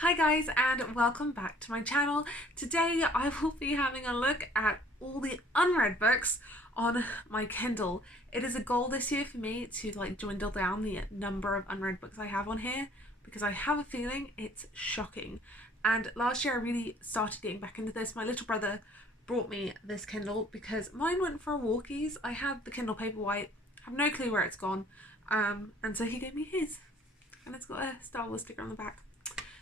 Hi guys, and welcome back to my channel. Today I will be having a look at all the unread books on my Kindle. It is a goal this year for me to dwindle down the number of unread books I have on here because I have a feeling it's shocking. And last year I really started getting back into this. My little brother brought me this Kindle because mine went for a walkies. I had the Kindle Paperwhite, have no clue where it's gone, and so he gave me his, and it's got a Star Wars sticker on the back.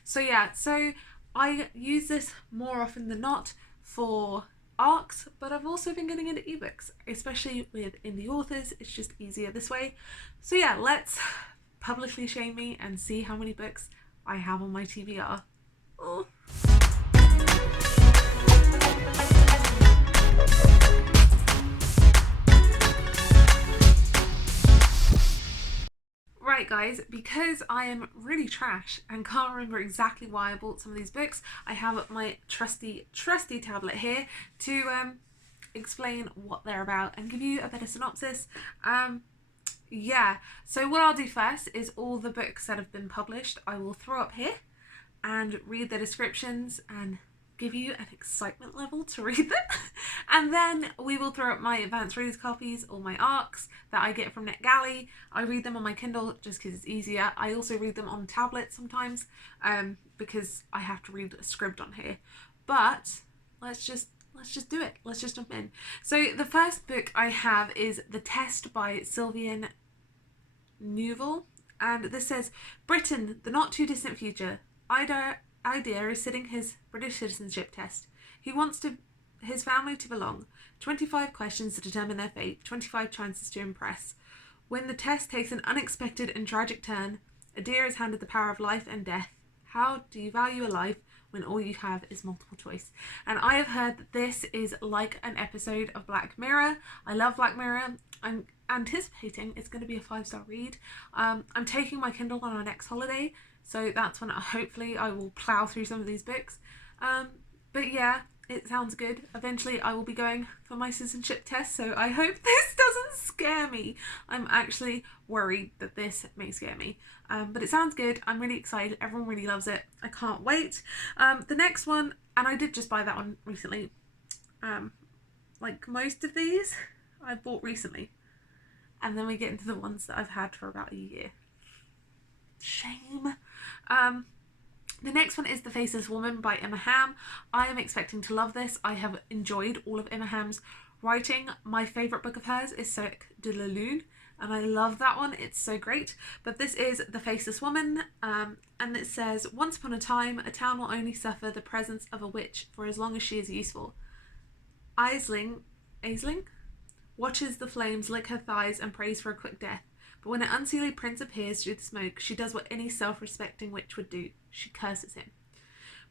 So yeah, so I use this more often than not for ARCs, but I've also been getting into ebooks, especially with indie authors. It's just easier this way. So yeah, let's publicly shame me and see how many books I have on my TBR. Oh. Right guys, because I am really trash and can't remember exactly why I bought some of these books, I have my trusty tablet here to explain what they're about and give you a better synopsis. Yeah, so what I'll do first is all the books that have been published I will throw up here and read the descriptions and give you an excitement level to read them. And then we will throw up my advanced readers copies or my ARCs that I get from NetGalley. I read them on my Kindle just because it's easier. I also read them on tablet sometimes because I have to read a script on here. But let's just do it. Let's just jump in. So the first book I have is The Test by Sylvian Neuvel, and this says, Britain, the not too distant future. Idea is sitting his British citizenship test. He wants his family to belong. 25 questions to determine their fate, 25 chances to impress. When the test takes an unexpected and tragic turn, Adair is handed the power of life and death. How do you value a life when all you have is multiple choice? And I have heard that this is like an episode of Black Mirror. I love Black Mirror. I'm anticipating it's going to be a 5-star read. I'm taking my Kindle on our next holiday, so that's when hopefully I will plow through some of these books. But yeah, it sounds good. Eventually I will be going for my citizenship test, so I hope this doesn't scare me. I'm actually worried that this may scare me. But it sounds good. I'm really excited. Everyone really loves it. I can't wait. The next one, and I did just buy that one recently. Like most of these, I bought recently. And then we get into the ones that I've had for about a year. Shame. The next one is The Faceless Woman by Emma Ham. I am expecting to love this. I have enjoyed all of Emma Ham's writing. My favourite book of hers is Cirque de la Lune, and I love that one. It's so great. But this is The Faceless Woman, and it says, once upon a time, a town will only suffer the presence of a witch for as long as she is useful. Aisling watches the flames lick her thighs and prays for a quick death. But when an unseelie prince appears through the smoke, she does what any self-respecting witch would do. She curses him.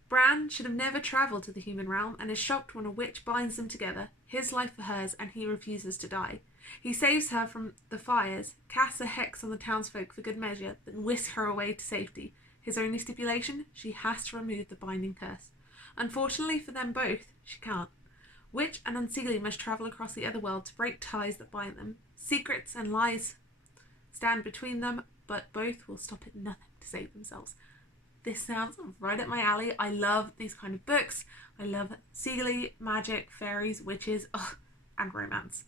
Bran should have never travelled to the human realm and is shocked when a witch binds them together, his life for hers, and he refuses to die. He saves her from the fires, casts a hex on the townsfolk for good measure, then whisks her away to safety. His only stipulation? She has to remove the binding curse. Unfortunately for them both, she can't. Witch and unseelie must travel across the other world to break ties that bind them. Secrets and lies stand between them, but both will stop at nothing to save themselves. This sounds right up my alley. I love these kind of books. I love sealy, magic, fairies, witches, and romance.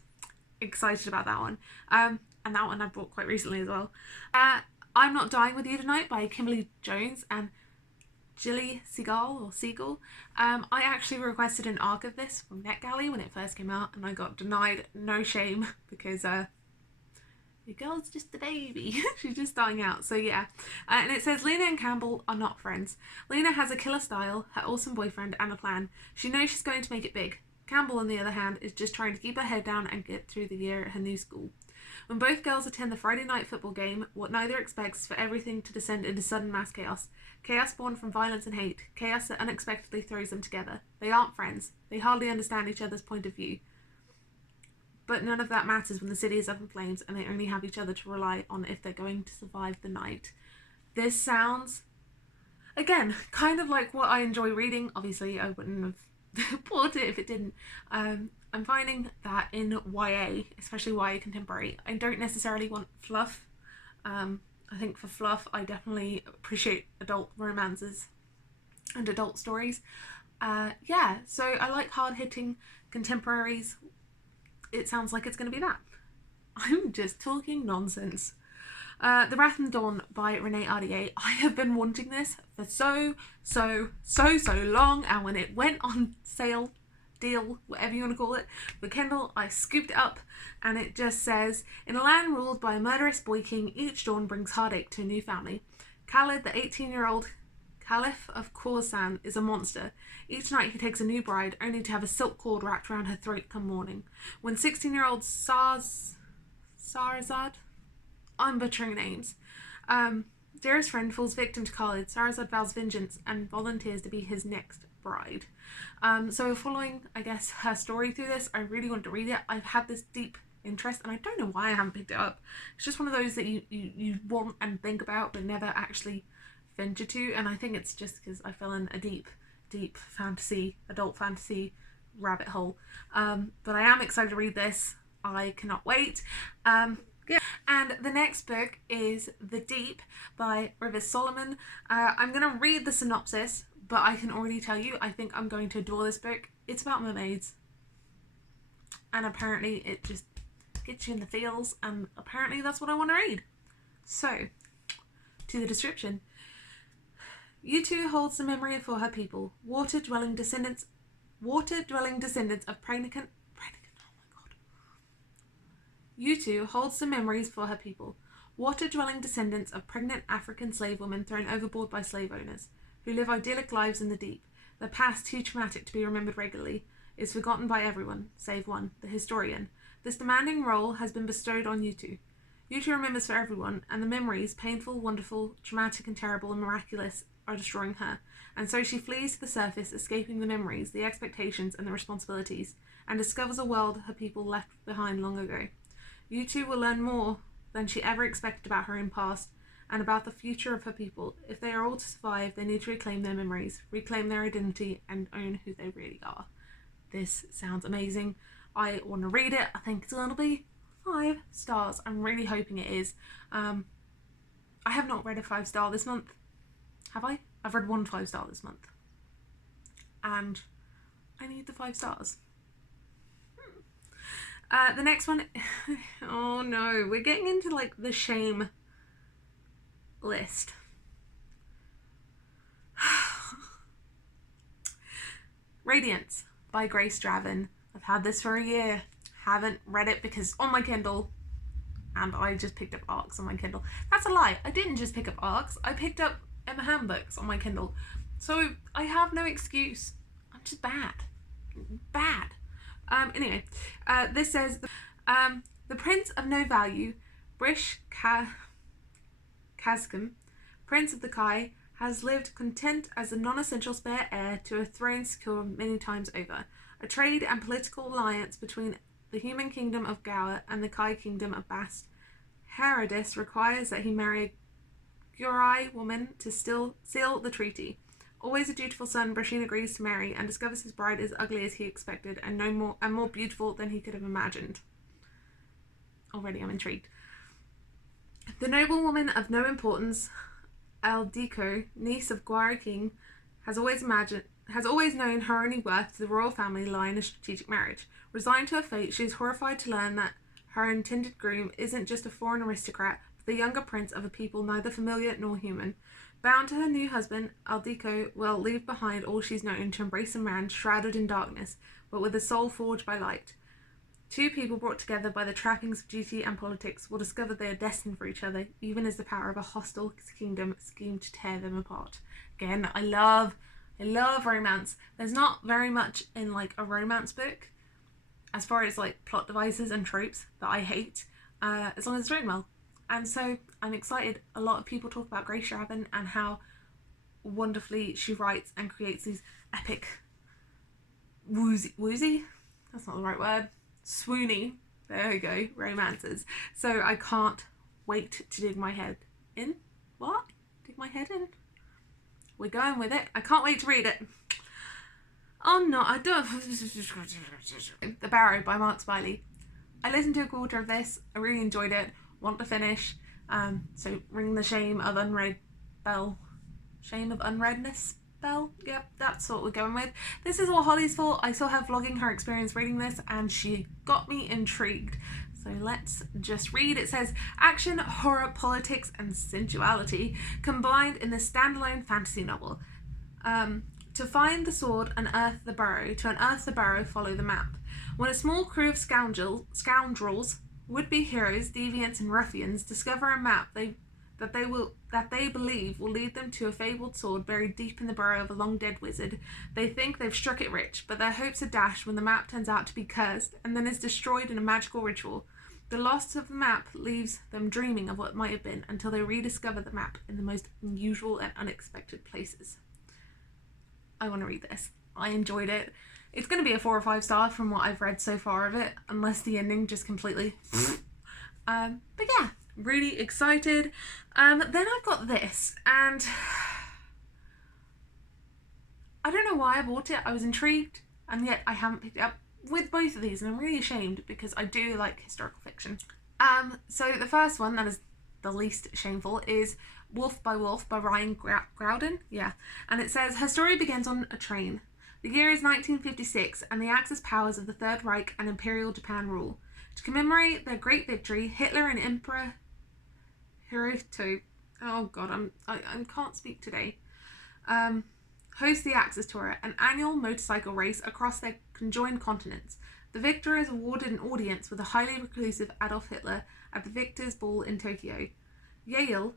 Excited about that one. And that one I bought quite recently as well. I'm Not Dying With You Tonight by Kimberly Jones and Jilly Seagull. I actually requested an ARC of this from NetGalley when it first came out, and I got denied. No shame, because the girl's just a baby. She's just starting out. So yeah. And it says, Lena and Campbell are not friends. Lena has a killer style, her awesome boyfriend, and a plan. She knows she's going to make it big. Campbell, on the other hand, is just trying to keep her head down and get through the year at her new school. When both girls attend the Friday night football game, what neither expects is for everything to descend into sudden mass chaos. Chaos born from violence and hate. Chaos that unexpectedly throws them together. They aren't friends. They hardly understand each other's point of view. But none of that matters when the city is up in flames and they only have each other to rely on if they're going to survive the night. This sounds, again, kind of like what I enjoy reading. Obviously, I wouldn't have bought it if it didn't. I'm finding that in YA, especially YA contemporary, I don't necessarily want fluff. I think for fluff, I definitely appreciate adult romances and adult stories. Yeah, so I like hard-hitting contemporaries. It sounds like it's going to be that. I'm just talking nonsense. The Wrath and Dawn by Renee Ardier. I have been wanting this for so long, and when it went on sale, deal, whatever you want to call it, for Kindle, I scooped it up, and it just says, in a land ruled by a murderous boy king, each dawn brings heartache to a new family. Kaihlynd, the 18-year-old Caliph of Khorasan, is a monster. Each night he takes a new bride, only to have a silk cord wrapped around her throat come morning. When 16-year-old Sarazad, I'm butchering names, dearest friend falls victim to Kaihlynd, Sarazad vows vengeance and volunteers to be his next bride. So following, I guess, her story through this, I really wanted to read it. I've had this deep interest, and I don't know why I haven't picked it up. It's just one of those that you want and think about but never actually venture to, and I think it's just because I fell in a deep fantasy, adult fantasy rabbit hole. But I am excited to read this. I cannot wait. Yeah. And the next book is The Deep by Rivers Solomon. I'm going to read the synopsis, but I can already tell you I think I'm going to adore this book. It's about mermaids, and apparently it just gets you in the feels, and apparently that's what I want to read. So, to the description. Yutu holds the memory for her people, water-dwelling descendants of pregnant. Yutu holds the memories for her people, water-dwelling descendants of pregnant African slave women thrown overboard by slave owners, who live idyllic lives in the deep. Their past, too traumatic to be remembered regularly, is forgotten by everyone, save one, the historian. This demanding role has been bestowed on Yutu. Yutu remembers for everyone, and the memories, painful, wonderful, traumatic and terrible and miraculous, are destroying her, and so she flees to the surface, escaping the memories, the expectations, and the responsibilities, and discovers a world her people left behind long ago. Yutu will learn more than she ever expected about her own past, and about the future of her people. If they are all to survive, they need to reclaim their memories, reclaim their identity, and own who they really are. This sounds amazing. I want to read it. I think it's going to be 5 stars. I'm really hoping it is. I have not read a 5-star this month. Have I? I've read 1 5-star this month. And I need the 5 stars. The next one, oh no, we're getting into like the shame list. Radiance by Grace Draven. I've had this for a year. Haven't read it because on my Kindle, and I just picked up ARCs on my Kindle. That's a lie. I didn't just pick up ARCs. I picked up Emma Ham books on my Kindle. So I have no excuse. I'm just bad. Bad. Anyway, this says, the Prince of No Value, Brish Kazkum, Prince of the Kai, has lived content as a non-essential spare heir to a throne secure many times over. A trade and political alliance between the human kingdom of Gower and the Kai kingdom of Bast Herodis requires that he marry a Gurai woman to still seal the treaty. Always a dutiful son, Brashin agrees to marry and discovers his bride is ugly as he expected and more beautiful than he could have imagined. Already I'm intrigued. The noble woman of no importance, Aldiko, niece of Gwara King, has always known her only worth to the royal family lie in a strategic marriage. Resigned to her fate, she is horrified to learn that her intended groom isn't just a foreign aristocrat, but the younger prince of a people neither familiar nor human. Bound to her new husband, Aldiko will leave behind all she's known to embrace a man shrouded in darkness, but with a soul forged by light. 2 people brought together by the trappings of duty and politics will discover they are destined for each other, even as the power of a hostile kingdom scheme to tear them apart. Again, I love romance. There's not very much in like a romance book, as far as like plot devices and tropes that I hate, as long as it's written well. And so I'm excited. A lot of people talk about Grace Draven and how wonderfully she writes and creates these epic woozy? That's not the right word. Swoony, there we go, romances. So I can't wait to dig my head in. What? Dig my head in? We're going with it. I can't wait to read it. Oh no, I don't. The Barrow by Mark Spiley. I listened to a quarter of this. I really enjoyed it. Want to finish. So ring the shame of unread bell. Shame of unreadness bell. Belle. Yep, that's what we're going with. This is all Holly's fault. I saw her vlogging her experience reading this and she got me intrigued. So let's just read. It says, action, horror, politics, and sensuality combined in this standalone fantasy novel. To find the sword, unearth the burrow. To unearth the burrow, follow the map. When a small crew of scoundrels, would-be heroes, deviants, and ruffians discover a map that they believe will lead them to a fabled sword buried deep in the burrow of a long-dead wizard, they think they've struck it rich, but their hopes are dashed when the map turns out to be cursed and then is destroyed in a magical ritual. The loss of the map leaves them dreaming of what might have been until they rediscover the map in the most unusual and unexpected places. I want to read this. I enjoyed it. It's going to be a 4 or 5 star from what I've read so far of it, unless the ending just completely... but yeah, really excited. Then I've got this, and I don't know why I bought it. I was intrigued, and yet I haven't picked it up with both of these, and I'm really ashamed because I do like historical fiction. So the first one, that is the least shameful, is Wolf by Ryan Groudon. Yeah, and it says, her story begins on a train. The year is 1956, and the Axis powers of the Third Reich and Imperial Japan rule. To commemorate their great victory, Hitler and Emperor Hirohito, oh god, I can't speak today, host the Axis Tour, an annual motorcycle race across their conjoined continents. The victor is awarded an audience with a highly reclusive Adolf Hitler at the Victor's Ball in Tokyo. Yale?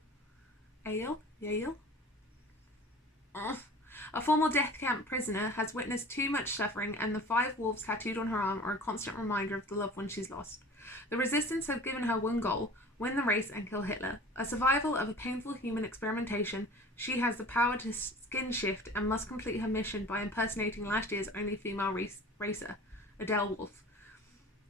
A former death camp prisoner has witnessed too much suffering, and the 5 wolves tattooed on her arm are a constant reminder of the loved one she's lost. The resistance have given her one goal: win the race and kill Hitler. A survival of a painful human experimentation, she has the power to skin shift and must complete her mission by impersonating last year's only female racer, Adele Wolf.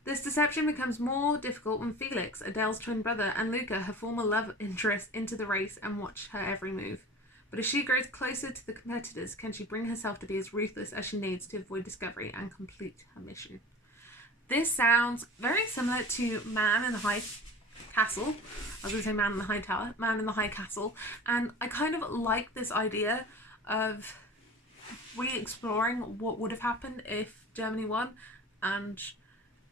This deception becomes more difficult when Felix, Adele's twin brother, and Luca, her former love interest, enter the race and watch her every move. But as she grows closer to the competitors, can she bring herself to be as ruthless as she needs to avoid discovery and complete her mission? This sounds very similar to Man in the High Castle. I was going to say Man in the High Tower. Man in the High Castle. And I kind of like this idea of re-exploring what would have happened if Germany won and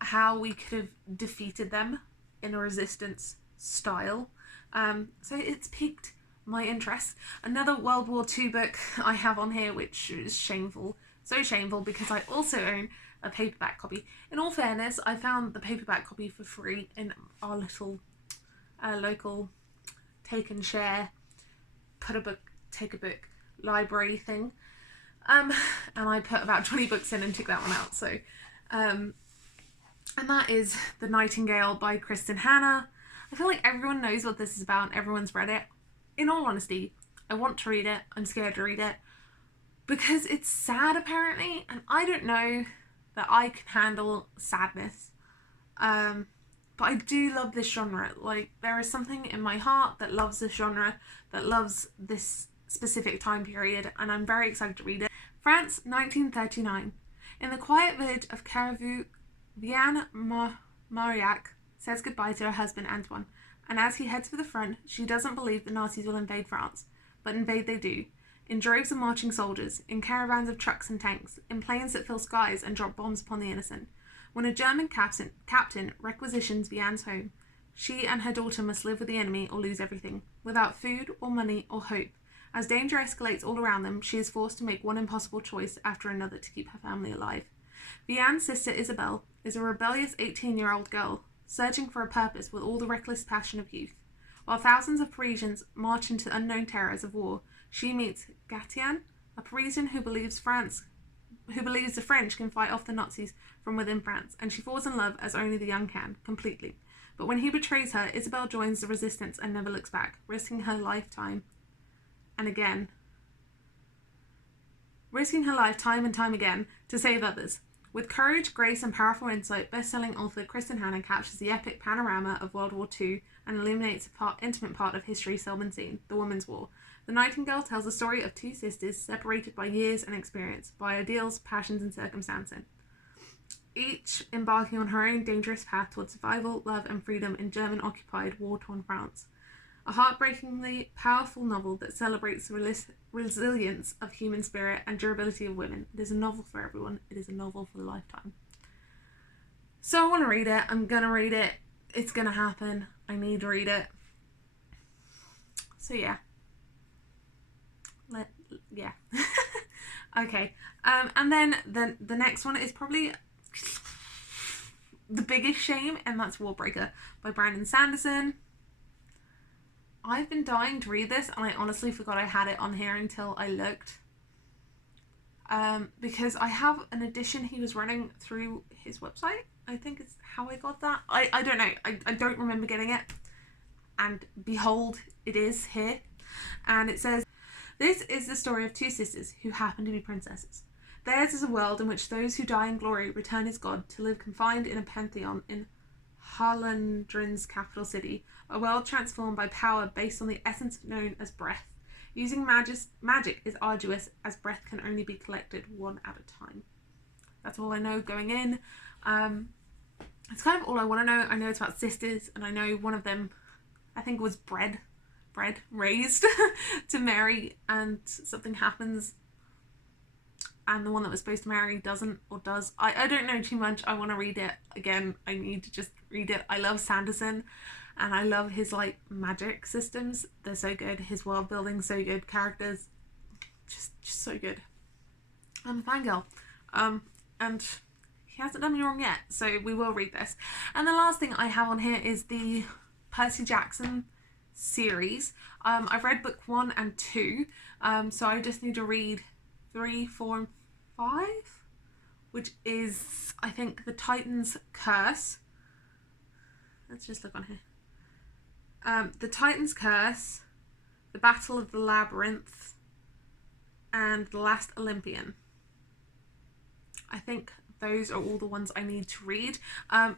how we could have defeated them in a resistance style. So it's piqued my interest. Another World War II book I have on here, which is shameful. So shameful because I also own a paperback copy. In all fairness, I found the paperback copy for free in our little local take and share, take a book library thing. And I put about 20 books in and took that one out. So, and that is The Nightingale by Kristen Hanna. I feel like everyone knows what this is about. Everyone's read it. In all honesty, I want to read it. I'm scared to read it because it's sad apparently, and I don't know that I can handle sadness. But I do love this genre. Like, there is something in my heart that loves this genre, that loves this specific time period, and I'm very excited to read it. France, 1939. In the quiet village of Carrefour, Vianne Marillac says goodbye to her husband Antoine, and as he heads for the front, she doesn't believe the Nazis will invade France, but invade they do. In droves of marching soldiers, in caravans of trucks and tanks, in planes that fill skies and drop bombs upon the innocent. When a German captain requisitions Vianne's home, she and her daughter must live with the enemy or lose everything, without food or money or hope. As danger escalates all around them, she is forced to make one impossible choice after another to keep her family alive. Vianne's sister Isabelle is a rebellious 18-year-old girl, searching for a purpose with all the reckless passion of youth. While thousands of Parisians march into unknown terrors of war, she meets Gatian, a Parisian who believes the French can fight off the Nazis from within France, and she falls in love as only the young can, completely. But when he betrays her, Isabelle joins the resistance and never looks back, risking her life time and time again to save others. With courage, grace, and powerful insight, best-selling author Kristen Hanna captures the epic panorama of World War II and illuminates an intimate part of history seldom seen, the Women's War. The Nightingale tells the story of 2 sisters separated by years and experience, by ideals, passions, and circumstances, each embarking on her own dangerous path towards survival, love, and freedom in German-occupied, war-torn France. A heartbreakingly powerful novel that celebrates the resilience of human spirit and durability of women. It is a novel for everyone. It is a novel for a lifetime. So I want to read it. I'm going to read it. It's going to happen. I need to read it. So yeah. Yeah. Okay. And then the next one is probably the biggest shame, and that's Warbreaker by Brandon Sanderson. I've been dying to read this, and I honestly forgot I had it on here until I looked. Because I have an edition he was running through his website. I think it's how I got that. I don't know. I don't remember getting it. And behold, it is here. And it says, "This is the story of two sisters who happen to be princesses. Theirs is a world in which those who die in glory return as God to live confined in a pantheon in Harlandrin's capital city, a world transformed by power based on the essence known as breath. Using magic is arduous, as breath can only be collected one at a time." That's all I know going in. It's kind of all I want to know. I know it's about sisters, and I know one of them, I think, was raised to marry, and something happens, and the one that was supposed to marry doesn't, or does. I don't know too much. I want to read it. Again, I need to just read it. I love Sanderson, and I love his like magic systems. They're so good. His world building so good. Characters just so good. I'm a fangirl. And he hasn't done me wrong yet, so we will read this. And the last thing I have on here is the Percy Jackson series. I've read book 1 and 2, so I just need to read 3, 4, and 5, which is, I think, the Titan's Curse. Let's just look on here. The Titan's Curse, the Battle of the Labyrinth, and the Last Olympian. I think those are all the ones I need to read.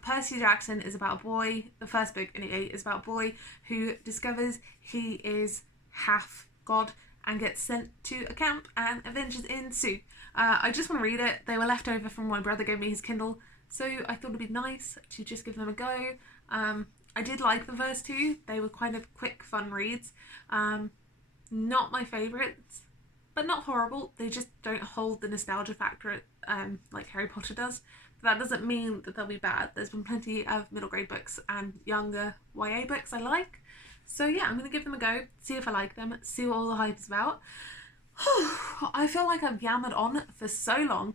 Percy Jackson is about a boy. The first book in 8 is about a boy who discovers he is half god and gets sent to a camp, and adventures ensue. I just want to read it. They were left over from my brother gave me his Kindle, so I thought it'd be nice to just give them a go. I did like the first 2. They were kind of quick, fun reads. Not my favourites, but not horrible. They just don't hold the nostalgia factor like Harry Potter does. But that doesn't mean that they'll be bad. There's been plenty of middle grade books and younger YA books I like. So yeah, I'm going to give them a go, see if I like them, see what all the hype is about. I feel like I've yammered on for so long.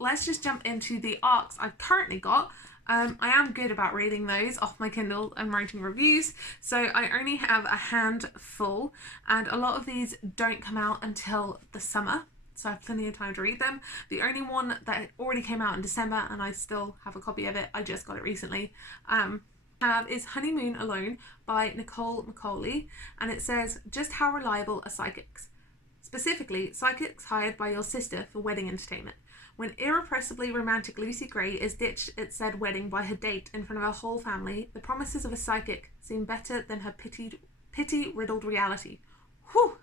Let's just jump into the arcs I've currently got. I am good about reading those off my Kindle and writing reviews, so I only have a handful, and a lot of these don't come out until the summer, so I have plenty of time to read them. The only one that already came out in December, and I still have a copy of it, I just got it recently, is Honeymoon Alone by Nicole Macaulay, and it says, "Just how reliable are psychics? Specifically, psychics hired by your sister for wedding entertainment. When irrepressibly romantic Lucy Gray is ditched at said wedding by her date in front of her whole family, the promises of a psychic seem better than her pity-riddled reality." Whew!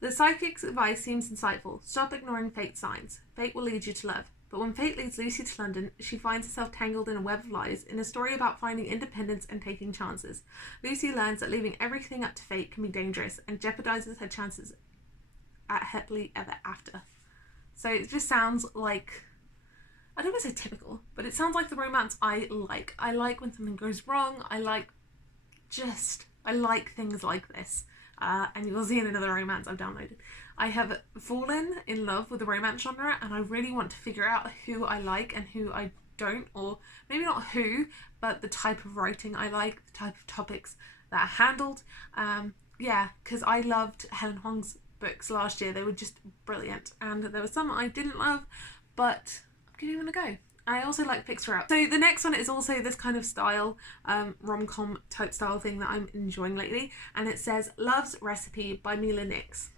The psychic's advice seems insightful. Stop ignoring fate's signs. Fate will lead you to love. But when fate leads Lucy to London, she finds herself tangled in a web of lies, in a story about finding independence and taking chances. Lucy learns that leaving everything up to fate can be dangerous, and jeopardizes her chances at happily ever after. So it just sounds like, I don't want to say typical, but it sounds like the romance I like. I like when something goes wrong. I like things like this. And you'll see in another romance I've downloaded. I have fallen in love with the romance genre, and I really want to figure out who I like and who I don't, or maybe not who, but the type of writing I like, the type of topics that are handled. Yeah, because I loved Helen Huang's books last year. They were just brilliant, and there were some I didn't love, but I'm giving them a go. I also like Fixer Up. So the next one is also this kind of style, rom-com type style thing that I'm enjoying lately, and it says Love's Recipe by Mila Nix.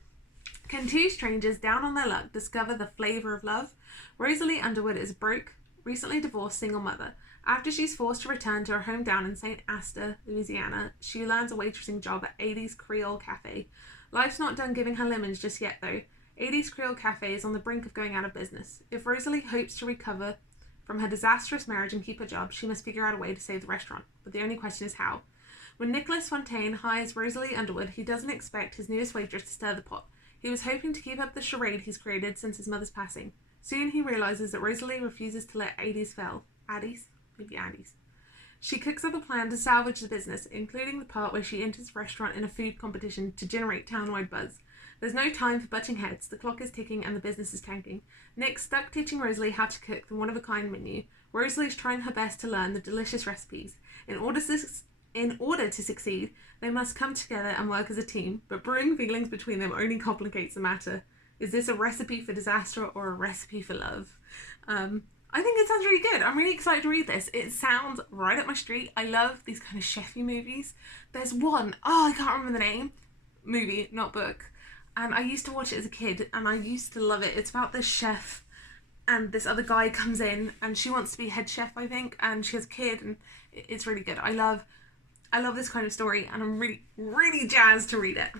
Can two strangers down on their luck discover the flavour of love? Rosalie Underwood is a broke, recently divorced single mother. After she's forced to return to her hometown in St. Asta, Louisiana, she lands a waitressing job at 80s Creole Cafe. Life's not done giving her lemons just yet though. 80s Creole Cafe is on the brink of going out of business. If Rosalie hopes to recover from her disastrous marriage and keep her job, she must figure out a way to save the restaurant. But the only question is how. When Nicholas Fontaine hires Rosalie Underwood, he doesn't expect his newest waitress to stir the pot. He was hoping to keep up the charade he's created since his mother's passing. Soon he realises that Rosalie refuses to let Addies fail. Addies? Maybe Addies. She cooks up a plan to salvage the business, including the part where she enters the restaurant in a food competition to generate town-wide buzz. There's no time for butting heads, the clock is ticking and the business is tanking. Nick's stuck teaching Rosalie how to cook the one-of-a-kind menu. Rosalie's trying her best to learn the delicious recipes. In order to succeed, they must come together and work as a team, but brewing feelings between them only complicates the matter. Is this a recipe for disaster or a recipe for love? I think it sounds really good. I'm really excited to read this. It sounds right up my street. I love these kind of chefy movies. There's one, I can't remember the name. Movie, not book. And I used to watch it as a kid and I used to love it. It's about this chef and this other guy comes in and she wants to be head chef, I think, and she has a kid and it's really good. I love this kind of story and I'm really, really jazzed to read it.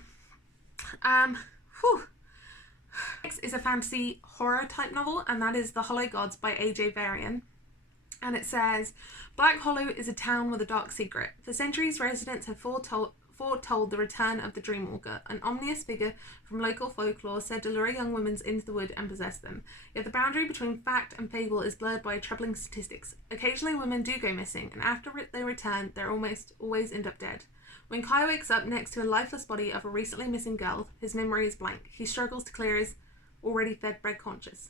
Next is a fantasy horror type novel, and that is The Hollow Gods by A.J. Varian. And it says, Black Hollow is a town with a dark secret. For centuries, residents have foretold the return of the Dreamwalker, an ominous figure from local folklore said to lure young women into the wood and possess them. Yet the boundary between fact and fable is blurred by troubling statistics. Occasionally women do go missing, and after they return, they almost always end up dead. When Kai wakes up next to a lifeless body of a recently missing girl, his memory is blank. He struggles to clear his already fed bread conscience.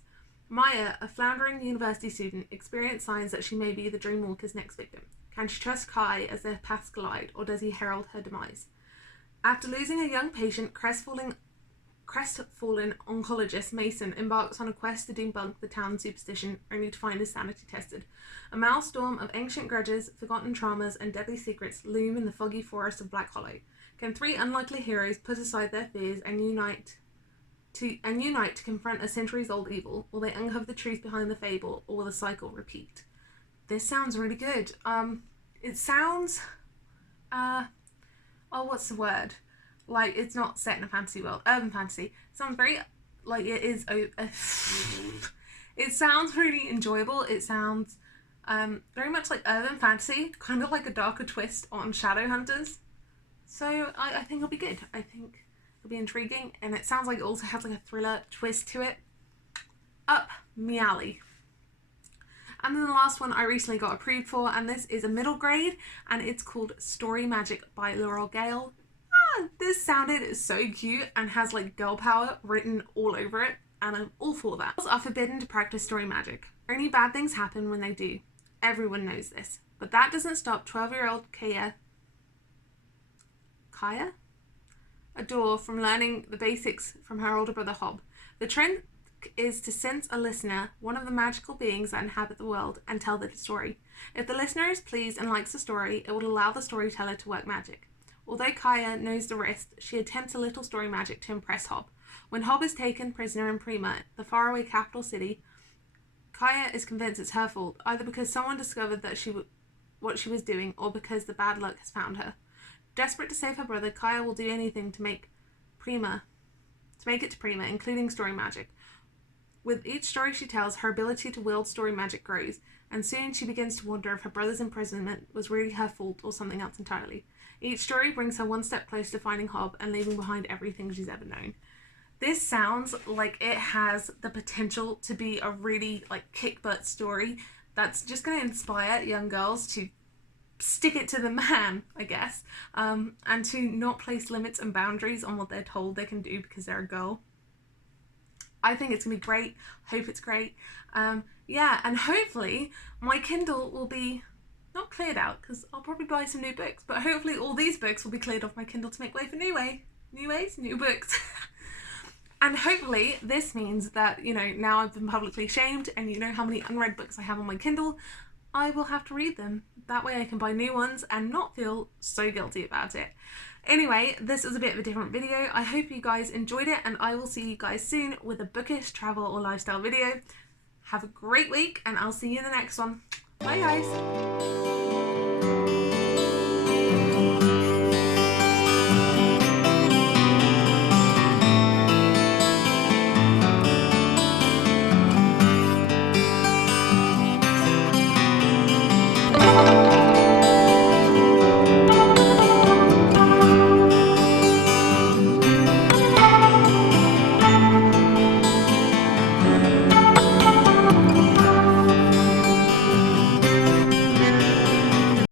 Maya, a floundering university student, experienced signs that she may be the Dreamwalker's next victim. Can she trust Kai as their paths collide, or does he herald her demise? After losing a young patient, crestfallen oncologist Mason embarks on a quest to debunk the town's superstition, only to find his sanity tested. A maelstrom of ancient grudges, forgotten traumas, and deadly secrets loom in the foggy forest of Black Hollow. Can three unlikely heroes put aside their fears and unite to confront a centuries-old evil? Will they uncover the truth behind the fable, or will the cycle repeat? This sounds really good. It sounds, what's the word? Like, it's not set in a fantasy world. Urban fantasy. It sounds very, like, it is, it sounds really enjoyable. It sounds very much like urban fantasy, kind of like a darker twist on Shadowhunters. So I think it'll be good. I think it'll be intriguing, and it sounds like it also has like a thriller twist to it. Up me alley. And then the last one I recently got approved for, and this is a middle grade, and it's called Story Magic by Laurel Gale. This sounded so cute and has like girl power written all over it, and I'm all for that. Girls are forbidden to practice story magic. Only bad things happen when they do. Everyone knows this. But that doesn't stop 12-year-old Kaya Adore from learning the basics from her older brother Hob. The trend is to sense a listener, one of the magical beings that inhabit the world, and tell the story. If the listener is pleased and likes the story, it will allow the storyteller to work magic. Although Kaya knows the rest, she attempts a little story magic to impress Hob. When Hob is taken prisoner in Prima, the faraway capital city, Kaya is convinced it's her fault, either because someone discovered that what she was doing, or because the bad luck has found her. Desperate to save her brother, Kaya will do anything to make it to Prima, including story magic. With each story she tells, her ability to wield story magic grows, and soon she begins to wonder if her brother's imprisonment was really her fault or something else entirely. Each story brings her one step closer to finding Hob and leaving behind everything she's ever known. This sounds like it has the potential to be a really like kick-butt story that's just going to inspire young girls to stick it to the man, I guess, and to not place limits and boundaries on what they're told they can do because they're a girl. I think it's going to be great. Hope it's great. Yeah, and hopefully my Kindle will be not cleared out because I'll probably buy some new books, but hopefully all these books will be cleared off my Kindle to make way for new books. And hopefully this means that, you know, now I've been publicly shamed and you know how many unread books I have on my Kindle, I will have to read them. That way I can buy new ones and not feel so guilty about it. Anyway, this is a bit of a different video. I hope you guys enjoyed it, and I will see you guys soon with a bookish travel or lifestyle video. Have a great week, and I'll see you in the next one. Bye guys!